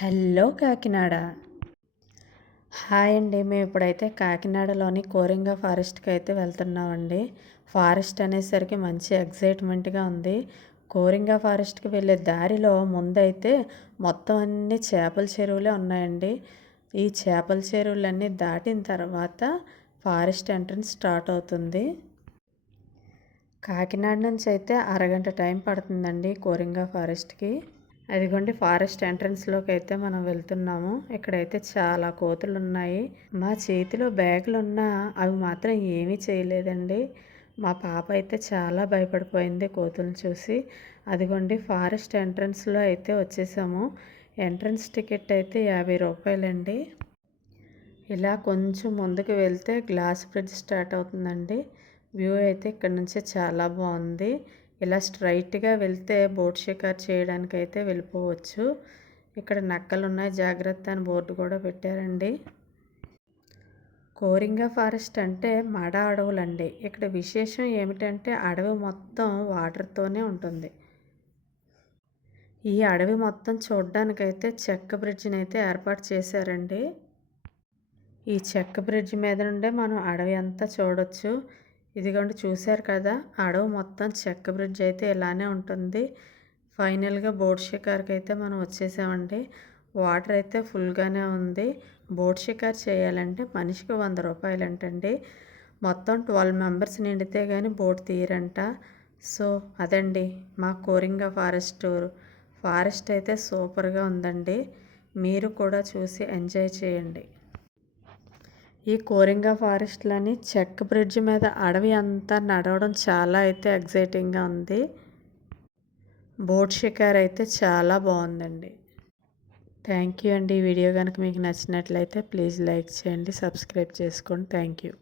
Hello Kakinada. Hi అండి. మేము ఇప్పుడైతే కాకినాడలోని కోరింగ ఫారెస్ట్కి అయితే వెళ్తున్నామండి. ఫారెస్ట్ అనేసరికి మంచి ఎగ్జైట్మెంట్గా ఉంది. కోరింగ ఫారెస్ట్కి వెళ్ళే దారిలో ముందైతే మొత్తం అన్ని చేపల చెరువులే ఉన్నాయండి. ఈ చేపల చెరువులన్నీ దాటిన తర్వాత ఫారెస్ట్ ఎంట్రన్స్ స్టార్ట్ అవుతుంది. కాకినాడ నుంచి అయితే అరగంట టైం పడుతుందండి కోరింగ ఫారెస్ట్కి. అదిగోండి ఫారెస్ట్ ఎంట్రన్స్లోకి అయితే మనం వెళ్తున్నాము. ఇక్కడైతే చాలా కోతులు ఉన్నాయి. మా చేతిలో బ్యాగులు ఉన్నా అవి మాత్రం ఏమీ చేయలేదండి. మా పాప అయితే చాలా భయపడిపోయింది కోతులను చూసి. అదిగోండి ఫారెస్ట్ ఎంట్రన్స్లో అయితే వచ్చేసాము. ఎంట్రన్స్ టికెట్ అయితే 50 రూపాయలండి. ఇలా కొంచెం ముందుకు వెళ్తే గ్లాస్ బ్రిడ్జ్ స్టార్ట్ అవుతుందండి. వ్యూ అయితే ఇక్కడ నుంచి చాలా బాగుంది. ఇలా స్ట్రైట్గా వెళ్తే బోట్ షికార్ చేయడానికి అయితే వెళ్ళిపోవచ్చు. ఇక్కడ నక్కలు ఉన్నాయి జాగ్రత్త అని బోర్డు కూడా పెట్టారండి. కోరింగ ఫారెస్ట్ అంటే మడ అడవులండి. ఇక్కడ విశేషం ఏమిటంటే అడవి మొత్తం వాటర్తోనే ఉంటుంది. ఈ అడవి మొత్తం చూడడానికైతే చెక్క బ్రిడ్జిని అయితే ఏర్పాటు చేశారండి. ఈ చెక్క బ్రిడ్జ్ మీద నుండే మనం అడవి అంతా చూడొచ్చు. ఇదిగోండి చూశారు కదా, అడవి మొత్తం చెక్క బ్రిడ్జ్ అయితే ఇలానే ఉంటుంది. ఫైనల్గా బోట్ షికార్కి అయితే మనం వచ్చేసామండి. వాటర్ అయితే ఫుల్గానే ఉంది. బోట్ షికార్ చేయాలంటే మనిషికి 100 రూపాయలంటండి. మొత్తం 12 మెంబర్స్ నిండితే కానీ బోట్ తీయరంట. సో అదండి మా కోరింగ ఫారెస్ట్ టూర్. ఫారెస్ట్ అయితే సూపర్గా ఉందండి. మీరు కూడా చూసి ఎంజాయ్ చేయండి. ఈ కోరింగ ఫారెస్ట్లోని చెక్క బ్రిడ్జ్ మీద అడవి అంతా నడవడం చాలా అయితే ఎగ్జైటింగ్గా ఉంది. బోట్ షికార్ అయితే చాలా బాగుందండి. థ్యాంక్ యూ అండి. ఈ వీడియో కనుక మీకు నచ్చినట్లయితే ప్లీజ్ లైక్ చేయండి, సబ్స్క్రైబ్ చేసుకోండి. Thank you.